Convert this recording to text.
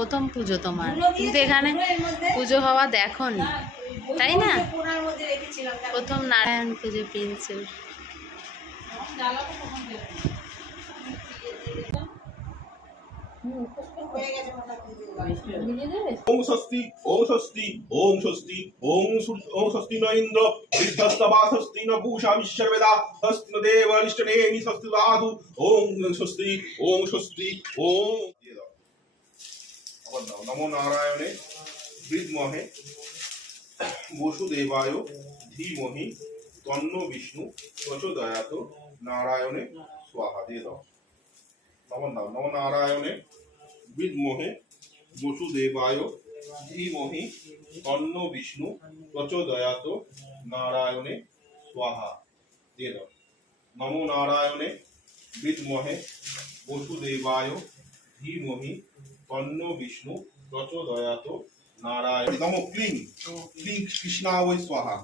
প্রথম পুজো তোমার, কিন্তু এখানে পুজো হওয়া দেখোনি, তাই না? প্রথম নারায়ণ পুজো পিঞ্চুর। ओम स्वस्ति ओम स्वस्ति ओम स्वस्ति ओम स्वस्ति न इंद्र विद्धस्तवा स्वस्ति न पूषा विश्ववेदा स्वस्ति न देव अनिष्टनेमि स्वस्ति दातु ओम स्वस्ति ओम स्वस्ति ओम। नमो नारायणे विद्महे वसुदेवाय धीमहि तन्नो विष्णु प्रचोदयात् नारायणे स्वाहा। দিয়ে দাও नमो नारायणे विद्महे वसुदेवाय धीमहि तन्नो विष्णु प्रचोदयात् नारायणे स्वाहा। দিয়ে দাও नमो नारायणे विद्महे वसुदेवाय धीमहि तन्नो विष्णु प्रचोदयात् नारायण। नमो क्लीं क्लीं कृष्णाय स्वाहा।